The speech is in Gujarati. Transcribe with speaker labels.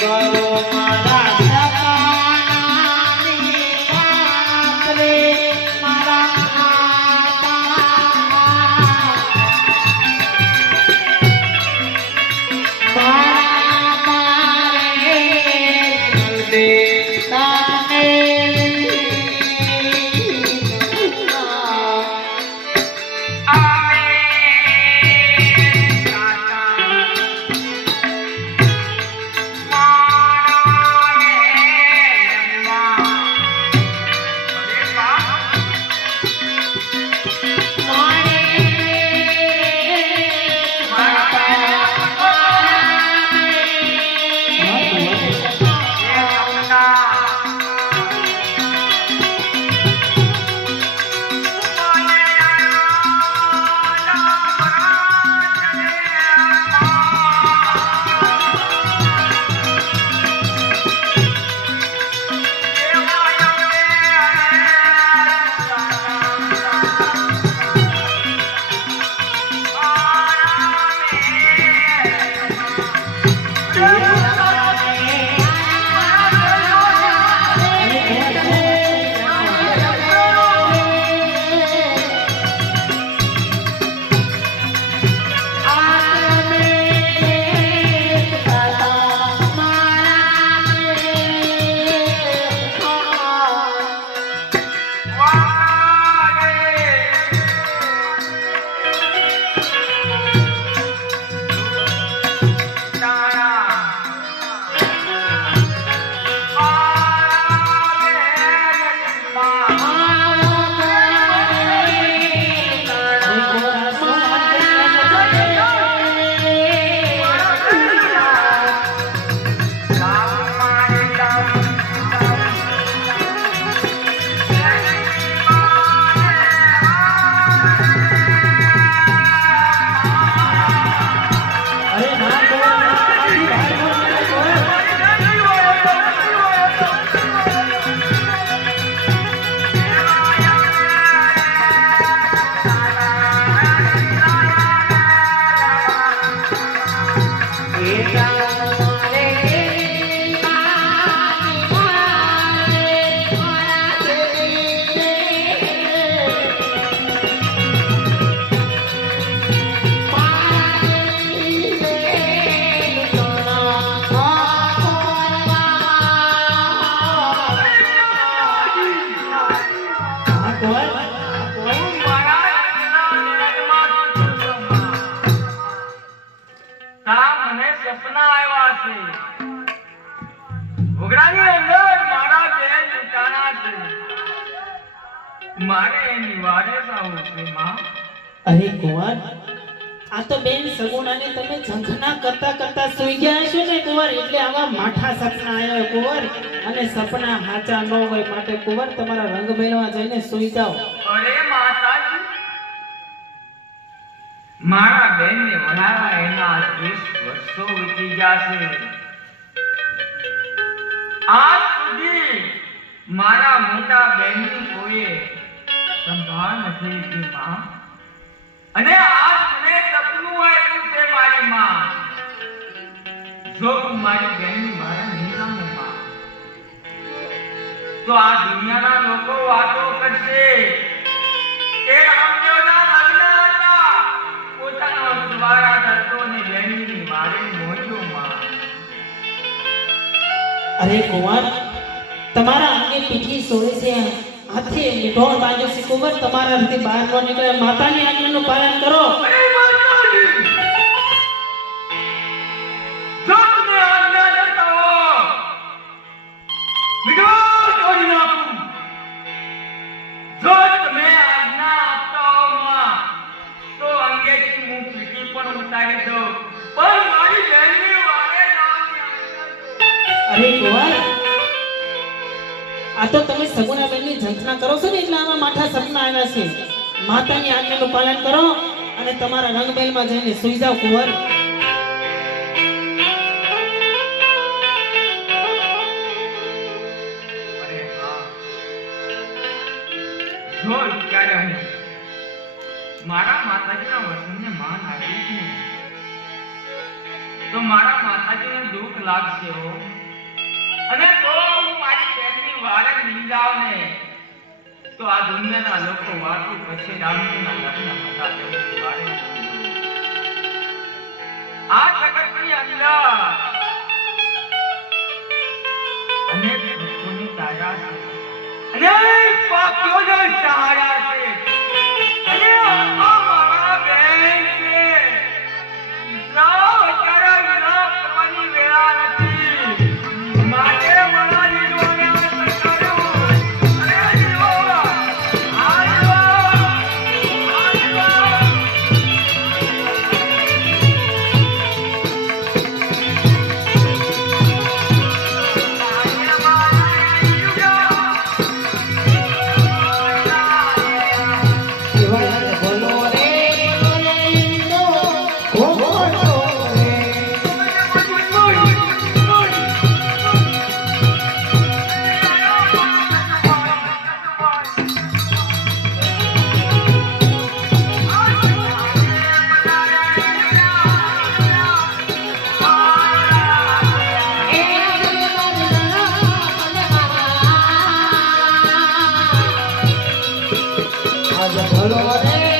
Speaker 1: કરો મારા
Speaker 2: આ તો બેન સગુણાની તમે ઝંખના કરતા કરતા સુઈ ગયા છે ને કુંવર, એટલે આવા માઠા સપના આવ્યા કુંવર. અને સપના હાચા ન હોય માટે કુંવર તમારા રંગમહેલમાં જઈને સુઈ જાઓ.
Speaker 1: અરે માતાજી, મારા બેનને વણાવા એના વીસ વર્ષો વીતી જશે. આજ સુધી મારા મોટા બેનની કોઈએ સંભાળ નથી લીધી માં. અને આજ મને સપનું આવ્યું છે મારી માં. જો મારી બેનની મારા નીલામે માં તો આ દુનિયાના લોકો વાતો કરશે. કે રામદેવના લગ્ન હતા. પોતાનો સુવારા દત્તો ને બેનની મારે મોજો માં
Speaker 2: અરે કુંવર, તમારા અંગે પીઠી સોળે છે, હાથે બાંધ્યો છે કુંવર. તમારા હૃદય બહાર ન નીકળે, માતાની આજ્ઞાનું પાલન કરો. કુંવર આ તો તમે સગુણા ઝંખના કરો છો ને, એટલે આવા માઠા સપના આવ્યા છે. માતાની આજ્ઞાનું પાલન કરો અને તમારા રંગમહેલમાં જઈને સુઈ જાઓ કુંવર.
Speaker 1: મારા માતાજીના વસનને માન આપીશ ને, તો મારા માતાજીને દુઃખ લાગશે હો. અને તો હું મારી બેનની વારે મિલી તો આ દુનિયાના લોકો વાતું પછી રામજીના લગ્ન હતા. આ જગતની અંદર અનેક ભક્તોની તારા અનેક પાપીઓના સહારા ભલો રે